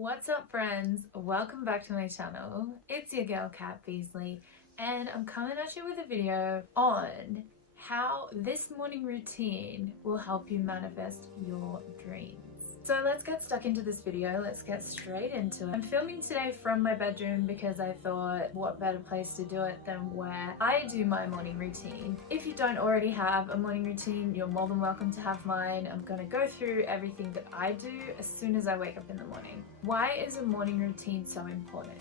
What's up, friends? Welcome back to my channel. It's your girl Kat Beasley, and I'm coming at you with a video on how this morning routine will help you manifest your dreams. So let's get stuck into this video. Let's get straight into it. I'm filming today from my bedroom because I thought what better place to do it than where I do my morning routine. If you don't already have a morning routine, you're more than welcome to have mine. I'm gonna go through everything that I do as soon as I wake up in the morning. Why is a morning routine so important?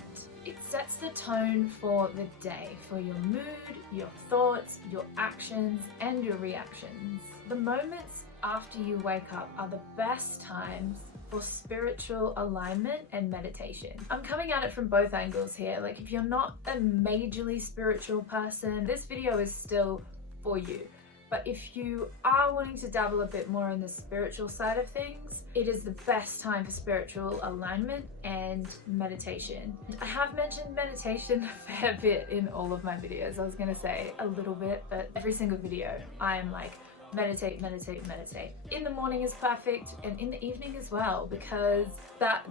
It sets the tone for the day, for your mood, your thoughts, your actions, and your reactions. The moments after you wake up are the best times for spiritual alignment and meditation. I'm coming at it from both angles here. Like, if you're not a majorly spiritual person, this video is still for you. But if you are wanting to dabble a bit more on the spiritual side of things, it is the best time for spiritual alignment and meditation. I have mentioned meditation a fair bit in all of my videos. I was gonna say a little bit, but every single video I'm like, meditate, meditate, meditate. In the morning is perfect, and in the evening as well, because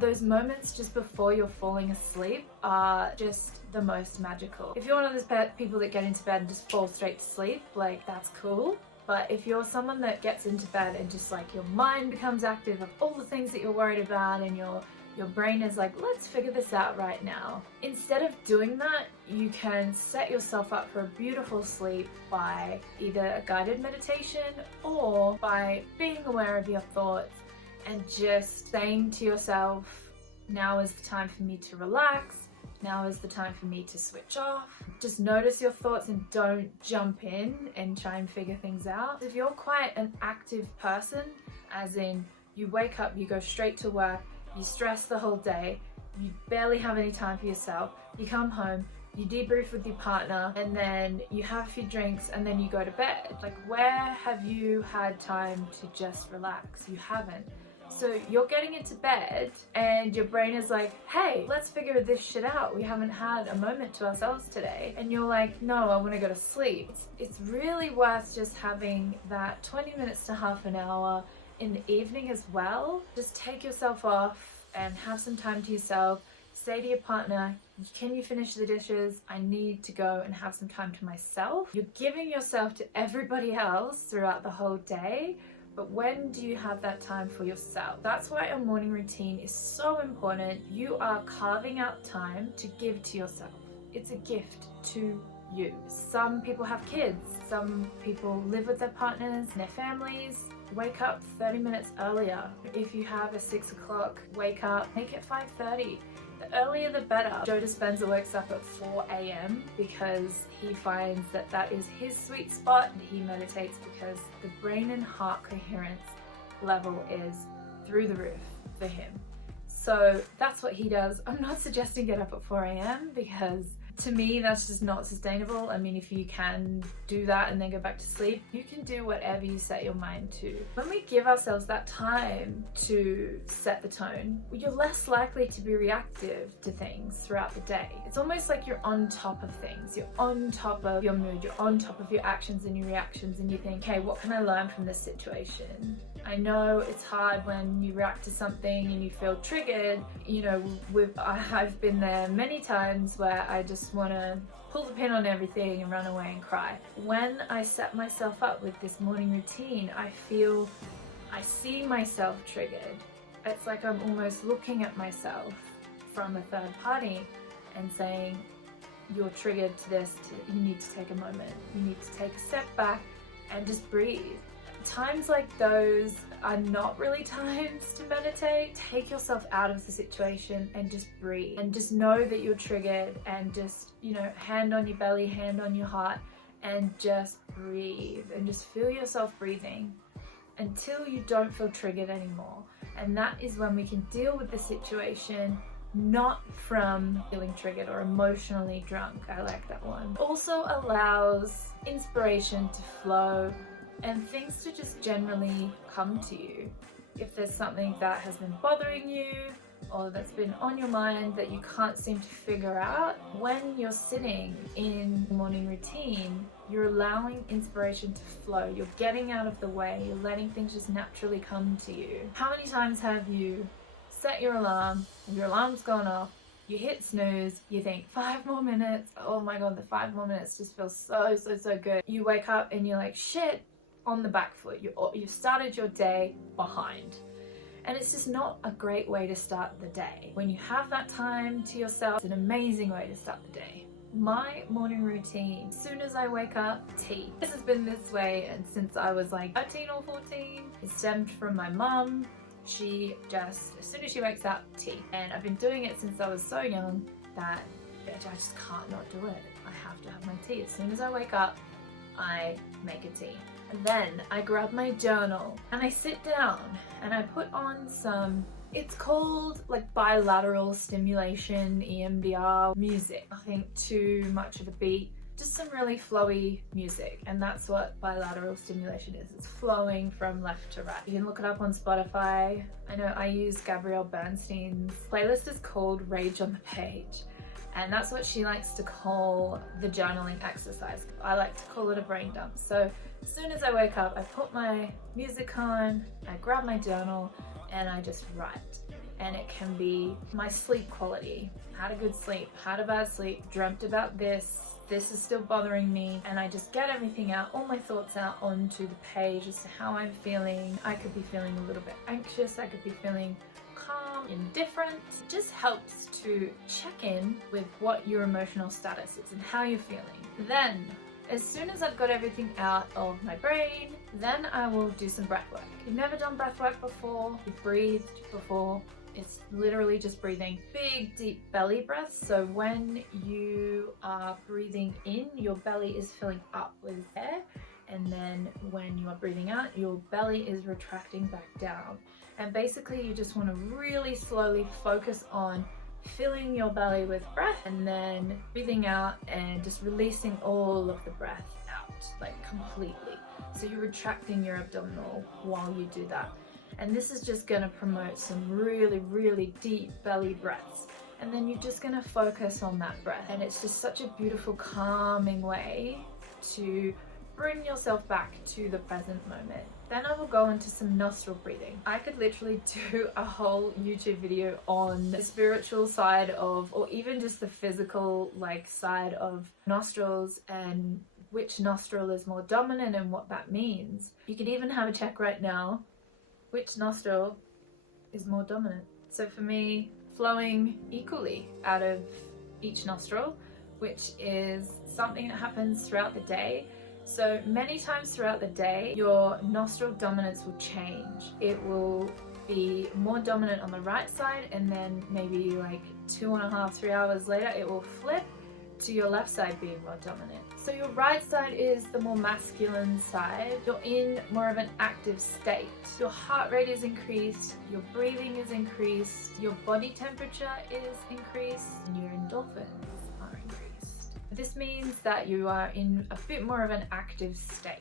those moments just before you're falling asleep are just the most magical. If you're one of those people that get into bed and just fall straight to sleep, like, that's cool. But if you're someone that gets into bed and just like your mind becomes active of all the things that you're worried about, and your brain is like, let's figure this out right now. Instead of doing that, you can set yourself up for a beautiful sleep by either a guided meditation or by being aware of your thoughts and just saying to yourself, now is the time for me to relax. Now is the time for me to switch off. Just notice your thoughts and don't jump in and try and figure things out. If you're quite an active person, as in you wake up, you go straight to work, you stress the whole day, you barely have any time for yourself, you come home, you debrief with your partner, and then you have a few drinks, and then you go to bed. Like, where have you had time to just relax? You haven't. So you're getting into bed and your brain is like, hey, let's figure this shit out. We haven't had a moment to ourselves today. And you're like, no, I want to go to sleep. It's really worth just having that 20 minutes to half an hour in the evening as well. Just take yourself off and have some time to yourself. Say to your partner, can you finish the dishes? I need to go and have some time to myself. You're giving yourself to everybody else throughout the whole day, but when do you have that time for yourself? That's why a morning routine is so important. You are carving out time to give to yourself. It's a gift to you. Some people have kids. Some people live with their partners and their families. Wake up 30 minutes earlier. If you have a 6 o'clock wake up, make it 5:30. The earlier the better. Joe Dispenza wakes up at 4 a.m. because he finds that that is his sweet spot, and he meditates because the brain and heart coherence level is through the roof for him. So that's what he does. I'm not suggesting get up at 4 a.m. because to me, that's just not sustainable. I mean, if you can do that and then go back to sleep, you can do whatever you set your mind to. When we give ourselves that time to set the tone, you're less likely to be reactive to things throughout the day. It's almost like you're on top of things. You're on top of your mood, you're on top of your actions and your reactions, and you think, hey, what can I learn from this situation? I know it's hard when you react to something and you feel triggered. You know, I've been there many times where I just want to pull the pin on everything and run away and cry. When I set myself up with this morning routine, I see myself triggered. It's like I'm almost looking at myself from a third party and saying, you're triggered to this, you need to take a moment. You need to take a step back and just breathe. Times like those are not really times to meditate. Take yourself out of the situation and just breathe, and just know that you're triggered, and just, you know, hand on your belly, hand on your heart, and just breathe and just feel yourself breathing until you don't feel triggered anymore. And that is when we can deal with the situation, not from feeling triggered or emotionally drunk. I like that one. Also allows inspiration to flow and things to just generally come to you. If there's something that has been bothering you or that's been on your mind that you can't seem to figure out, when you're sitting in morning routine, you're allowing inspiration to flow. You're getting out of the way. You're letting things just naturally come to you. How many times have you set your alarm's gone off, you hit snooze, you think 5 more minutes, oh my god, the 5 more minutes just feels so good. You wake up and you're like, shit, on the back foot. You've started your day behind. And it's just not a great way to start the day. When you have that time to yourself, it's an amazing way to start the day. My morning routine, as soon as I wake up, tea. This has been this way and since I was like 13 or 14. It stemmed from my mum. She just, as soon as she wakes up, tea. And I've been doing it since I was so young that I just can't not do it. I have to have my tea. As soon as I wake up, I make a tea. And then I grab my journal and I sit down and I put on some, it's called like bilateral stimulation, EMDR music. Nothing too much of a beat, just some really flowy music. And that's what bilateral stimulation is. It's flowing from left to right. You can look it up on Spotify. I know I use Gabrielle Bernstein's playlist is called Rage on the Page. And that's what she likes to call the journaling exercise. I like to call it a brain dump. So as soon as I wake up, I put my music on, I grab my journal, and I just write. And it can be my sleep quality. Had a good sleep, had a bad sleep, dreamt about this is still bothering me, and I just get everything out, all my thoughts out onto the page as to how I'm feeling. I could be feeling a little bit anxious, I could be feeling calm, indifferent. It just helps to check in with what your emotional status is and how you're feeling. Then, as soon as I've got everything out of my brain, then I will do some breath work. If you've never done breath work before, you've breathed before, it's literally just breathing big, deep belly breaths. So when you are breathing in, your belly is filling up with air. And then when you are breathing out, your belly is retracting back down. And basically you just want to really slowly focus on filling your belly with breath and then breathing out and just releasing all of the breath out, like completely. So you're retracting your abdominal while you do that. And this is just going to promote some really deep belly breaths. And then you're just going to focus on that breath. And it's just such a beautiful, calming way to bring yourself back to the present moment. Then I will go into some nostril breathing. I could literally do a whole YouTube video on the spiritual side of, or even just the physical side of nostrils and which nostril is more dominant and what that means. You can even have a check right now, which nostril is more dominant. So for me, flowing equally out of each nostril, which is something that happens throughout the day. So many times throughout the day, your nostril dominance will change. It will be more dominant on the right side, and then maybe like 2.5, 3 hours later, it will flip to your left side being more dominant. So your right side is the more masculine side. You're in more of an active state. Your heart rate is increased, your breathing is increased, your body temperature is increased, and your endorphins are increased. This means that you are in a bit more of an active state.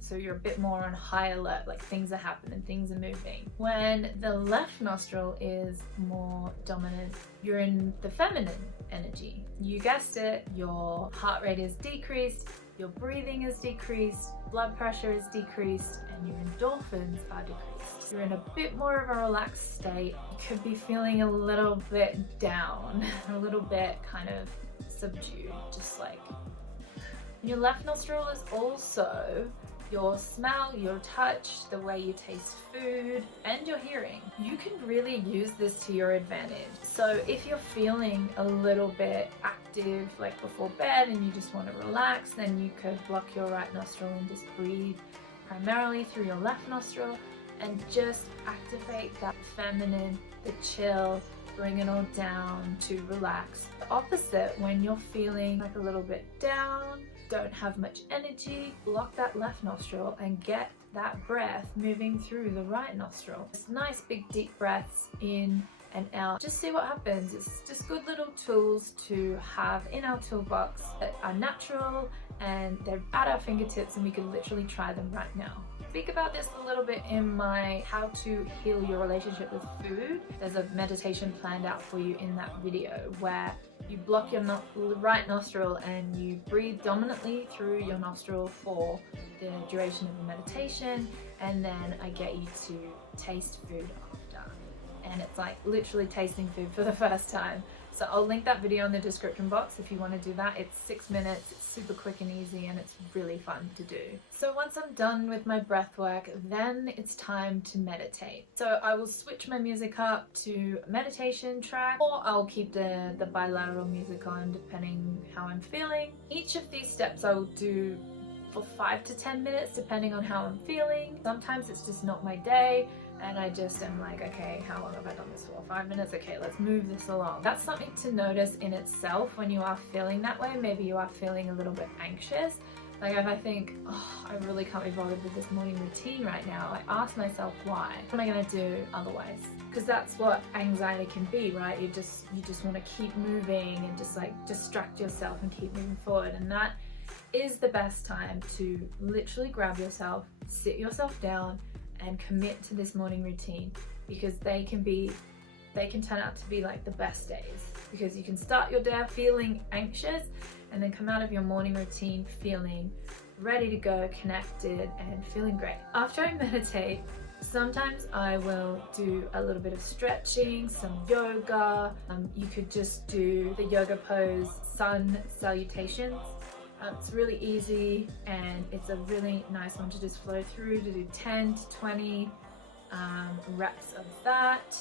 So you're a bit more on high alert, like things are happening, things are moving. When the left nostril is more dominant, you're in the feminine energy. You guessed it, your heart rate is decreased, your breathing is decreased, blood pressure is decreased, and your endorphins are decreased. You're in a bit more of a relaxed state. You could be feeling a little bit down, a little bit kind of subdued, just like. Your left nostril is also your smell, your touch, the way you taste food, and your hearing. You can really use this to your advantage. So if you're feeling a little bit active like before bed and you just want to relax, then you could block your right nostril and just breathe primarily through your left nostril and just activate that feminine, the chill, bring it all down to relax. The opposite, when you're feeling like a little bit down, don't have much energy, block that left nostril and get that breath moving through the right nostril. Just nice big deep breaths in and out. Just see what happens. It's just good little tools to have in our toolbox that are natural and they're at our fingertips and we can literally try them right now. Speak about this a little bit in my how to heal your relationship with food. There's a meditation planned out for you in that video where you block your right nostril and you breathe dominantly through your nostril for the duration of the meditation, and then I get you to taste food after. and it's like literally tasting food for the first time. So I'll link that video in the description box if you want to do that. It's 6 minutes, it's super quick and easy, and it's really fun to do. So once I'm done with my breath work, then it's time to meditate. So I will switch my music up to meditation track, or I'll keep the bilateral music on depending how I'm feeling. Each of these steps I will do for 5 to 10 minutes depending on how I'm feeling. Sometimes it's just not my day, and I just am like, okay, how long have I done this for? 5 minutes? Okay, let's move this along. That's something to notice in itself when you are feeling that way. Maybe you are feeling a little bit anxious. Like if I think, oh, I really can't be bothered with this morning routine right now, I ask myself why. What am I gonna do otherwise? Because that's what anxiety can be, right? You just want to keep moving and just like distract yourself and keep moving forward. And that is the best time to literally grab yourself, sit yourself down, and commit to this morning routine, because they can turn out to be like the best days, because you can start your day feeling anxious and then come out of your morning routine feeling ready to go, connected, and feeling great. After I meditate, sometimes I will do a little bit of stretching, some yoga. You could just do the yoga pose, sun salutations. It's really easy, and it's a really nice one to just flow through, to do 10 to 20 reps of that.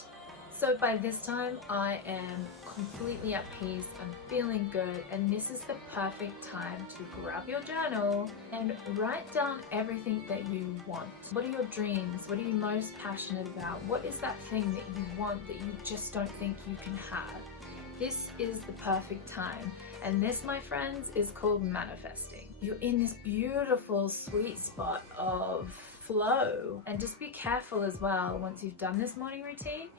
So by this time I am completely at peace, I'm feeling good, and this is the perfect time to grab your journal and write down everything that you want. What are your dreams? What are you most passionate about? What is that thing that you want that you just don't think you can have? This is the perfect time. And this, my friends, is called manifesting. You're in this beautiful sweet spot of flow. And just be careful as well, once you've done this morning routine,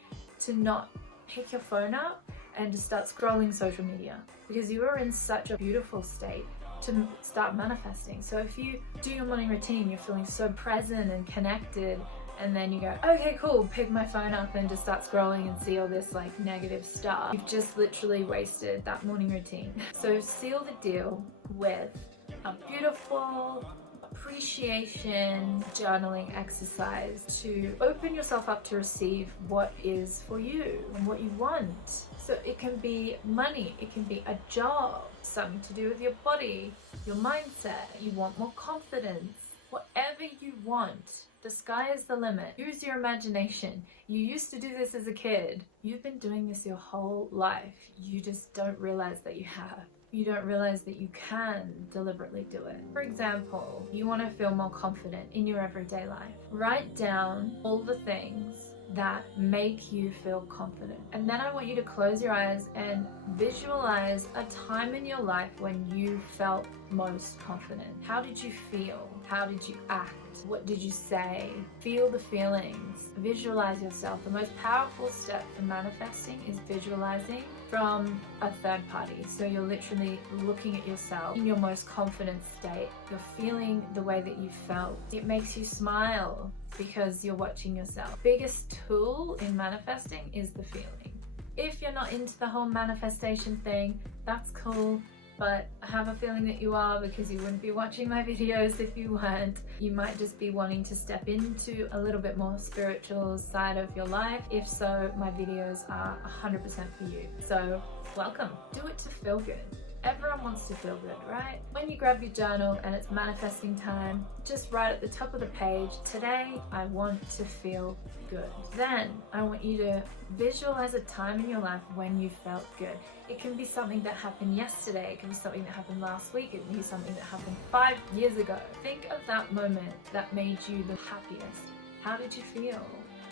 to not pick your phone up and to start scrolling social media, because you are in such a beautiful state to start manifesting. So if you do your morning routine, you're feeling so present and connected, and then you go, okay, cool, pick my phone up and just start scrolling and see all this like negative stuff, you've just literally wasted that morning routine. So seal the deal with a beautiful appreciation journaling exercise to open yourself up to receive what is for you and what you want. So it can be money, it can be a job, something to do with your body, your mindset, you want more confidence, whatever you want. The sky is the limit. Use your imagination. You used to do this as a kid. You've been doing this your whole life. You just don't realize that you have. You don't realize that you can deliberately do it. For example, you want to feel more confident in your everyday life. Write down all the things that make you feel confident. And then I want you to close your eyes and visualize a time in your life when you felt most confident. How did you feel? How did you act? What did you say? Feel the feelings. Visualize yourself. The most powerful step for manifesting is visualizing from a third party. So you're literally looking at yourself in your most confident state. You're feeling the way that you felt. It makes you smile because you're watching yourself. Biggest tool in manifesting is the feeling. If you're not into the whole manifestation thing, that's cool. But I have a feeling that you are, because you wouldn't be watching my videos if you weren't. You might just be wanting to step into a little bit more spiritual side of your life. If so, my videos are 100% for you. So welcome. Do it to feel good. Everyone wants to feel good, right? When you grab your journal and it's manifesting time, just write at the top of the page, today I want to feel good. Then I want you to visualize a time in your life when you felt good. It can be something that happened yesterday, it can be something that happened last week, it can be something that happened 5 years ago. Think of that moment that made you the happiest. How did you feel?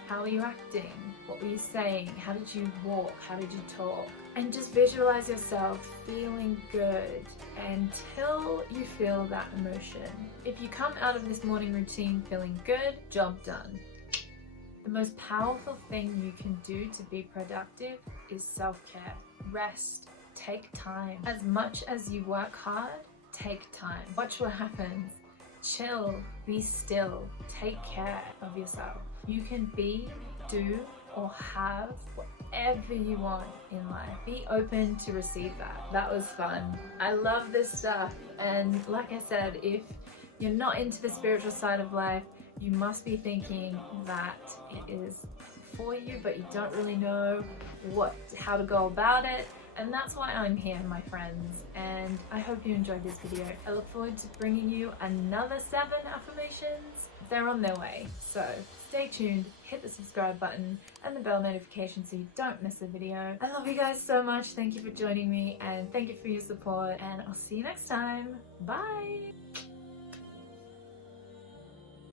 How were you acting? What were you saying? How did you walk? How did you talk? And just visualize yourself feeling good until you feel that emotion. If you come out of this morning routine feeling good, job done. The most powerful thing you can do to be productive is self-care. Rest, take time. As much as you work hard, take time. Watch what happens. Chill, be still, take care of yourself. You can be, do, or have whatever you want in life. Be open to receive that. That was fun. I love this stuff. And like I said, if you're not into the spiritual side of life, you must be thinking that it is for you, but you don't really know how to go about it. And that's why I'm here, my friends, and I hope you enjoyed this video. I look forward to bringing you another 7 affirmations. They're on their way, so stay tuned, hit the subscribe button and the bell notification so you don't miss a video. I love you guys so much. Thank you for joining me and thank you for your support, and I'll see you next time. Bye!